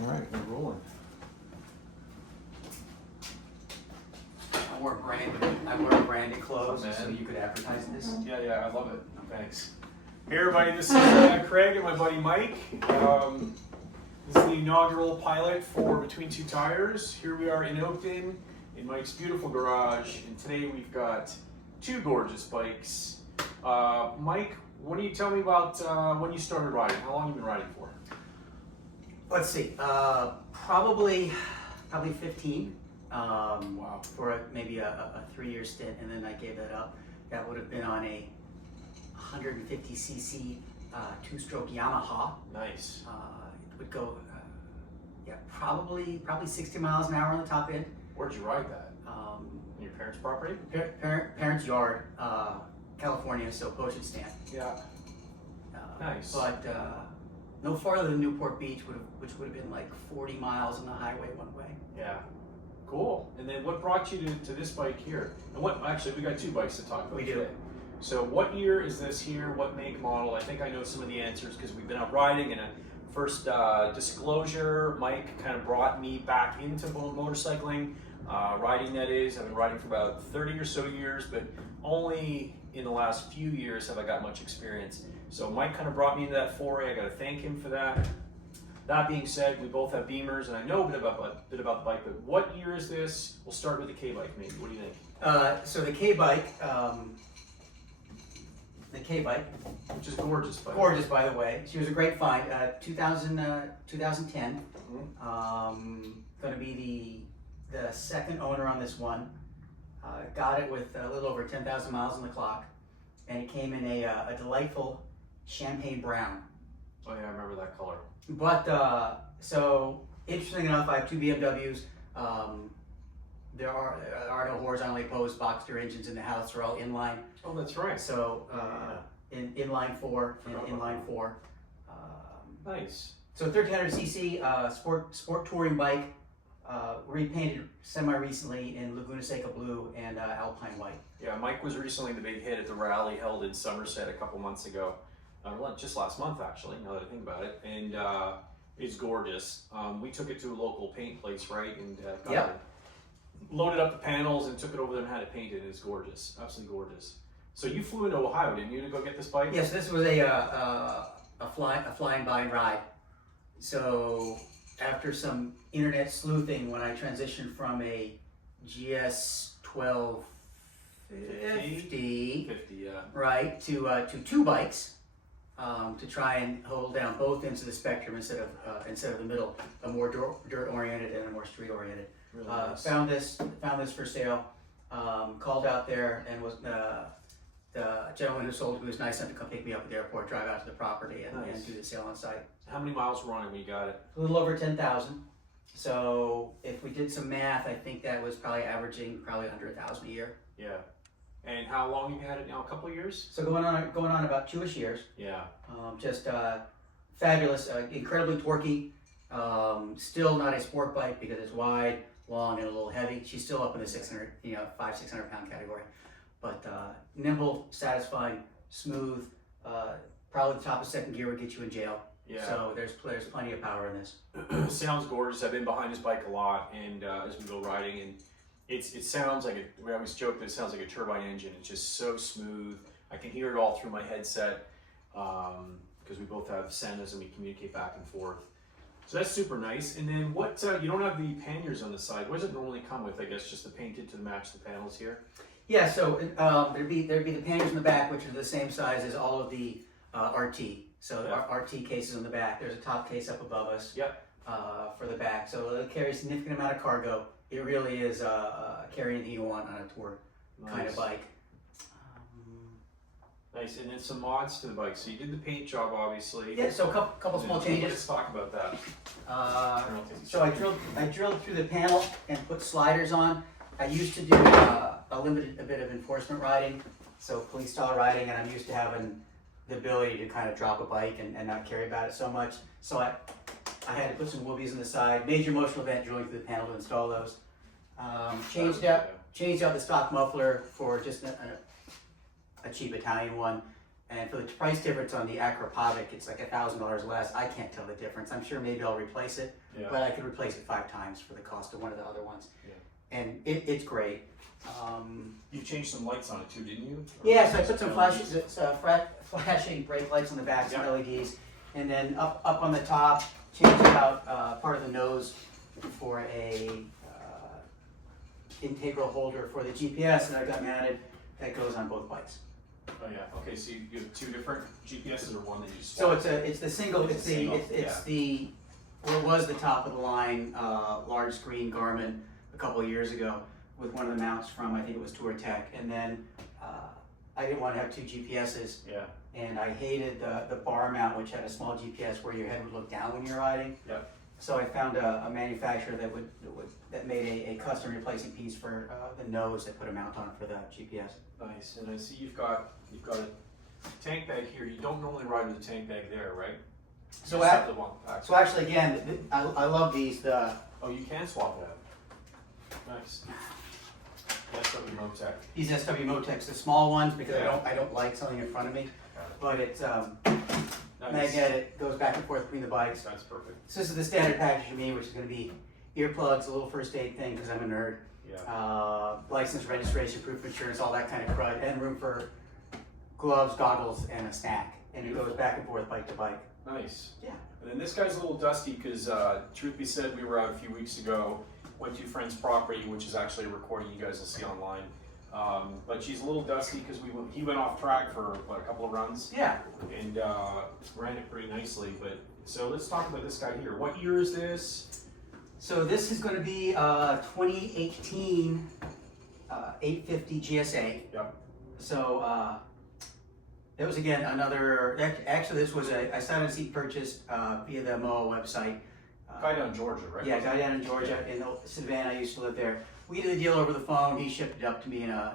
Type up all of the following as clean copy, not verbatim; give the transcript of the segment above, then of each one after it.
All right, we're rolling. I wore branded clothes so you could advertise this. Yeah, I love it. Thanks. Hey everybody, this is Craig and my buddy Mike. This is the inaugural pilot for Between Two Tires. Here we are in Oakton, in Mike's beautiful garage, and today we've got two gorgeous bikes. Mike, why don't you tell me about when you started riding? How long have you been riding for? Let's see, probably 15. Wow. For maybe a 3-year stint, and then I gave that up. That would have been on a 150cc 2-stroke Yamaha. Nice. It would go, probably 60 miles an hour on the top end. Where'd you ride that? On your parents' property? Parents' yard, California, so postage stamp. Yeah. Nice. But no farther than Newport Beach, which would have been like 40 miles on the highway one way. Yeah. Cool. And then what brought you to this bike here? And actually, we got two bikes to talk about We do. today. So what year is this here? What make, model? I think I know some of the answers because we've been out riding. And first disclosure, Mike kind of brought me back into motorcycling, riding that is. I've been riding for about 30 or so years, but only in the last few years have I got much experience. So Mike kind of brought me into that foray. I got to thank him for that. That being said, we both have Beamers, and I know a bit about the bike, but what year is this? We'll start with the K-bike, maybe. What do you think? So the K-bike, Which is gorgeous, by gorgeous by the way. She was a great find. 2010. Mm-hmm. Going to be the second owner on this one. Got it with a little over 10,000 miles on the clock, and it came in a delightful champagne brown. Oh yeah, I remember that color. But so interesting enough, I have two BMWs. There are no horizontally opposed Boxster engines in the house. They're all inline. Oh, that's right. So in inline four and inline four. Nice. So 1300cc sport touring bike, repainted semi-recently in Laguna Seca blue and Alpine white. Yeah, Mike was recently the big hit at the rally held in Somerset a couple months ago. Just last month actually, now that I think about it, and it's gorgeous. We took it to a local paint place, right, and loaded up the panels and took it over there and had it painted. It's gorgeous, absolutely gorgeous. So you flew into Ohio, didn't you, to go get this bike? Yes, this was a flying by and ride. So after some internet sleuthing, when I transitioned from a GS 1250, right, to two bikes. To try and hold down both ends of the spectrum instead of the middle, a more dirt oriented and a more street oriented. Really nice. Found this for sale. Called out there and was the gentleman who sold it, who was nice enough to come pick me up at the airport, drive out to the property, and do the sale on site. How many miles were on it when you got it? A little over 10,000. So if we did some math, I think that was probably averaging 100,000 a year. Yeah. And how long have you had it now? A couple of years? So going on about 2-ish years. Yeah. Just fabulous, incredibly torquey. Still not a sport bike because it's wide, long, and a little heavy. She's still up in the 600 pound category. But nimble, satisfying, smooth. Probably the top of second gear would get you in jail. Yeah. So there's plenty of power in this. Sounds gorgeous. I've been behind this bike a lot, and as we go riding, and it sounds like we always joke that it sounds like a turbine engine. It's just so smooth. I can hear it all through my headset because we both have Sennas and we communicate back and forth. So that's super nice. And then what? You don't have the panniers on the side. What does it normally come with? I guess just the painted to match the panels here. Yeah. So there'd be the panniers in the back, which are the same size as all of the RT. So our RT cases on the back. There's a top case up above us. Yep. For the back, so it'll carry a significant amount of cargo. It really is carry anything you want on a tour kind of bike. Nice, and then some mods to the bike. So you did the paint job, obviously. Yeah, so a couple small changes. Let's talk about that. So I drilled through the panel and put sliders on. I used to do a bit of enforcement riding, so police style riding, and I'm used to having the ability to kind of drop a bike and not carry about it so much. So I had to put some whoobies on the side. Major emotional event drilling through the panel to install those. Changed out the stock muffler for just a cheap Italian one, And for the price difference on the Akrapovic, it's like $1,000 less. I can't tell the difference. I'm sure maybe I'll replace it, but I could replace it 5 times for the cost of one of the other ones. Yeah. And it's great. You changed some lights on it too, didn't you? Yeah, so I put some flashing brake lights on the back, some LEDs, and then up on the top, changed out part of the nose for a integral holder for the GPS that I got mounted that goes on both bikes. Oh yeah. Okay, so you have 2 different GPSs or one that you just So swapped? it's the single. It's the well, it was the top of the line large screen Garmin a couple of years ago with one of the mounts from, I think it was Tour Tech, and then I didn't want to have 2 GPSs. Yeah. And I hated the bar mount, which had a small GPS where your head would look down when you're riding. Yep. So I found a manufacturer that made a custom replacing piece for the nose that put a mount on for the GPS. Nice. And I see you've got a tank bag here. You don't normally ride with a tank bag there, right? So Just have the one pack. So actually, again, I love these. Oh, you can swap that. Nice. SW Motec. These SW Motecs, the small ones, because I don't like something in front of me. But it's Nice. magnetic, goes back and forth between the bikes. That's perfect. So this is the standard package for me, which is going to be earplugs, a little first aid thing because I'm a nerd. Yeah. License, registration, proof of insurance, all that kind of crud, and room for gloves, goggles, and a snack. And it goes back and forth bike to bike. Nice. Yeah. And then this guy's a little dusty because, truth be said, we were out a few weeks ago, went to a friend's property, which is actually a recording you guys will see online. But she's a little dusty because he went off track for a couple of runs. Yeah. And ran it pretty nicely. But so let's talk about this guy here. What year is this? So this is going to be 2018 850 GSA. Yep. So that was again another. Actually, this was a sight unseen purchase via the MOA website. Guy down in Georgia, right? Yeah, guy down in Georgia in Savannah. I used to live there. We did the deal over the phone. He shipped it up to me in on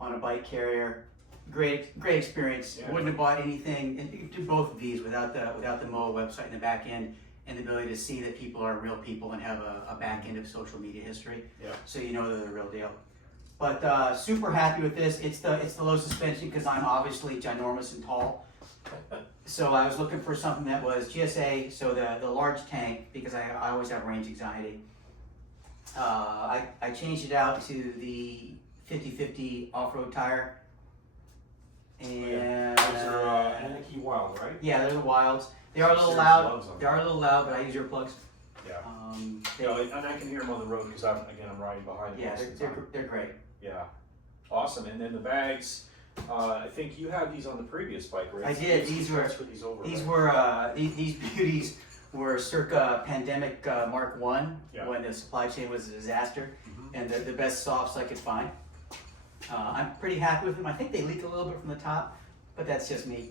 a bike carrier. Great experience. Yeah. Wouldn't have bought anything. And you could do both of these without the MOA website in the back end and the ability to see that people are real people and have a back end of social media history. Yeah. So you know they're the real deal. But super happy with this. It's the low suspension because I'm obviously ginormous and tall. So I was looking for something that was GSA, so the large tank, because I always have range anxiety. I changed it out to the 50/50 off-road tire. And those are Anarchy Wild, right? yeah, they're the Wilds. They are a little Serious loud. gloves on They are a little loud, but I use earplugs. Yeah. They- And I can hear them on the road because I'm riding behind them. yeah, most of the time. they're great. Yeah. Awesome. And then the bags. I think you had these on the previous bike, right? I did. These were these beauties were circa pandemic Mark 1 when the supply chain was a disaster, and the best softs I could find. I'm pretty happy with them. I think they leak a little bit from the top, but that's just me.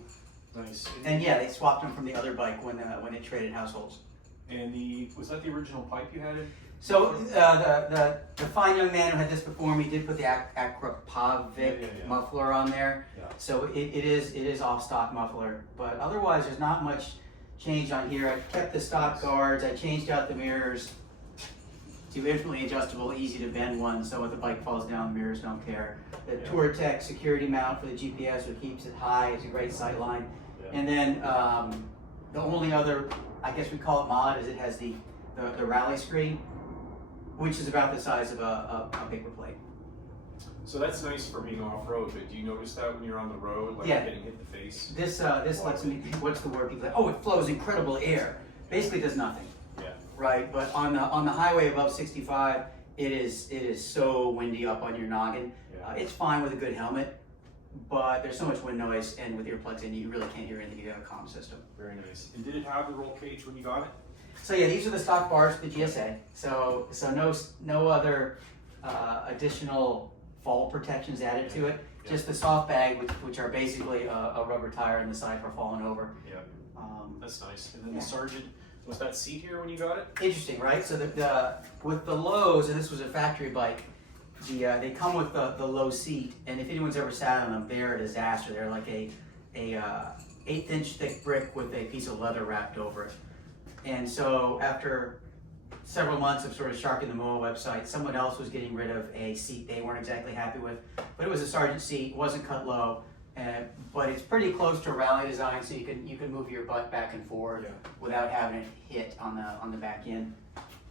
Nice. And yeah, they swapped them from the other bike when it traded households. And was that the original pipe you had in? So the fine young man who had this before me did put the Akrapovic muffler on there. Yeah. So it is off stock muffler, but otherwise there's not much change on here. I kept the stock guards. I changed out the mirrors to infinitely adjustable, easy to bend ones, so if the bike falls down, the mirrors don't care. The Tour Tech security mount for the GPS, which keeps it high. It's a great sight line. Yeah. And then the only other, I guess we call it mod, is it has the rally screen, which is about the size of a paper plate. So that's nice for being off-road, but do you notice that when you're on the road, like Yeah. getting hit in the face? This lets me, what's the word? People say, oh, it flows incredible air. Basically does nothing. Yeah. Right, but on the highway above 65, it is so windy up on your noggin. Yeah. It's fine with a good helmet, but there's so much wind noise, and with earplugs in, you really can't hear anything. You got a comm system. Very nice. And did it have the roll cage when you got it? So yeah, these are the stock bars for the GSA. So no other additional fall protections added to it. Yeah. Just the soft bag, which are basically a rubber tire on the side for falling over. Yeah. That's nice. And then Yeah. the Sergeant, was that seat here when you got it? Interesting, right? So with the lows, and this was a factory bike, they come with the low seat, and if anyone's ever sat on them, they're a disaster. They're like a 1/8-inch thick brick with a piece of leather wrapped over it. And so after several months of sort of sharking the MOA website, someone else was getting rid of a seat they weren't exactly happy with, but it was a Sergeant seat, wasn't cut low, But it's pretty close to rally design, so you can move your butt back and forth without having it hit on the back end.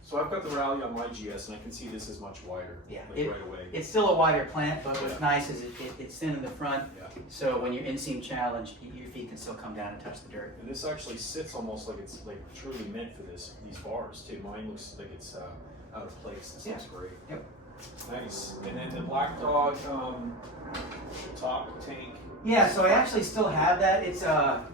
So I've got the rally on my GS, and I can see this is much wider. Yeah, like right away. It's still a wider plant, but what's nice is it's thin in the front, so when you're inseam challenged, your feet can still come down and touch the dirt. And this actually sits almost like it's like truly meant for these bars too. Mine looks like it's out of place. This looks great. Yep. Nice. And then the Black Dog top tank. Yeah, so I actually still have that. It's a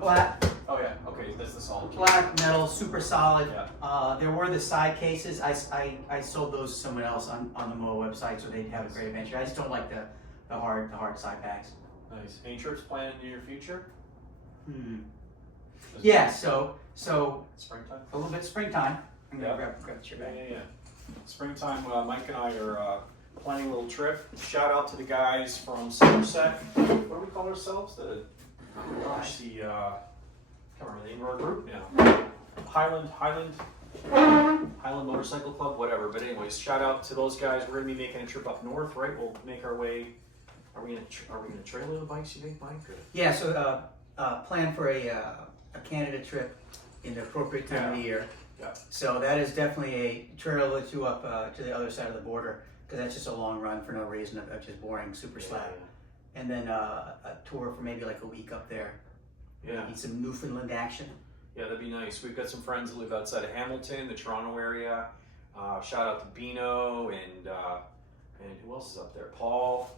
black Oh yeah. Okay, that's the solid case. black metal, super solid. Yeah. There were the side cases. I sold those to someone else on the MOA website, so they'd have a great adventure. I just don't like the hard side packs. Nice. Any trips planned in your future? Yeah. So Springtime. a little bit springtime. I'm gonna Yeah. grab the chair back. Yeah. Springtime. Mike and I are planning a little trip. Shout out to the guys from Somerset. What do we call ourselves? The can't remember the name of our group now. Highland Motorcycle Club, whatever. But anyways, shout out to those guys. We're gonna be making a trip up north, right? We'll make our way. Are we gonna trailer the bikes? You think, Mike? Or? Yeah. So plan for a Canada trip in the appropriate time of the year. Yeah. So that is definitely a trail or two up to the other side of the border, because that's just a long run for no reason of just boring super slab. And then a tour for maybe like a week up there. Yeah. Need some Newfoundland action. Yeah, that'd be nice. We've got some friends that live outside of Hamilton, the Toronto area. Shout out to Bino and who else is up there? Paul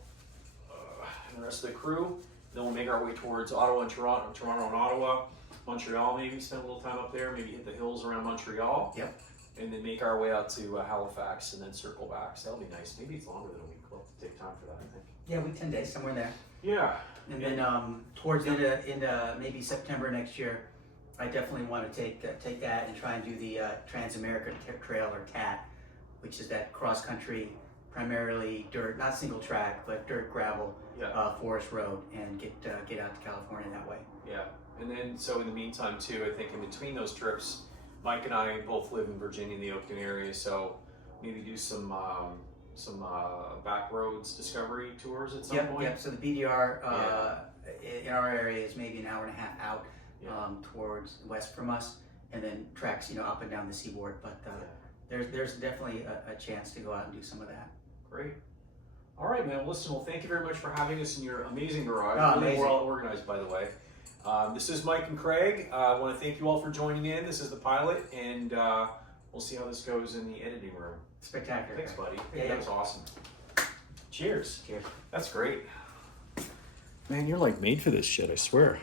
and the rest of the crew. Then we'll make our way towards Ottawa and Toronto and Ottawa, Montreal maybe, spend a little time up there, maybe hit the hills around Montreal. Yep. And then make our way out to Halifax and then circle back. So that'll be nice. Maybe it's longer than a week. We'll have to take time for that, I think. Yeah, week 10 days, somewhere there. Yeah. And then towards the end of maybe September next year, I definitely want to take that and try and do the Trans-America Trail, or TAT, which is that cross-country, primarily dirt, not single track, but dirt, gravel, forest road, and get out to California that way. Yeah. And then, so in the meantime too, I think in between those trips, Mike and I both live in Virginia, in the Oakton area, so maybe do some back roads discovery tours at some point. Yep. So the BDR in our area is maybe an hour and a half out towards west from us, and then tracks up and down the seaboard. But there's definitely a chance to go out and do some of that. Great. All right, man. Listen, well, thank you very much for having us in your amazing garage. Really Amazing. well organized, by the way. This is Mike and Craig. I want to thank you all for joining in. This is the pilot, and we'll see how this goes in the editing room. Spectacular. Thanks, buddy. Yeah. That was awesome. Cheers. Cheers. That's great. Man, you're like made for this shit, I swear.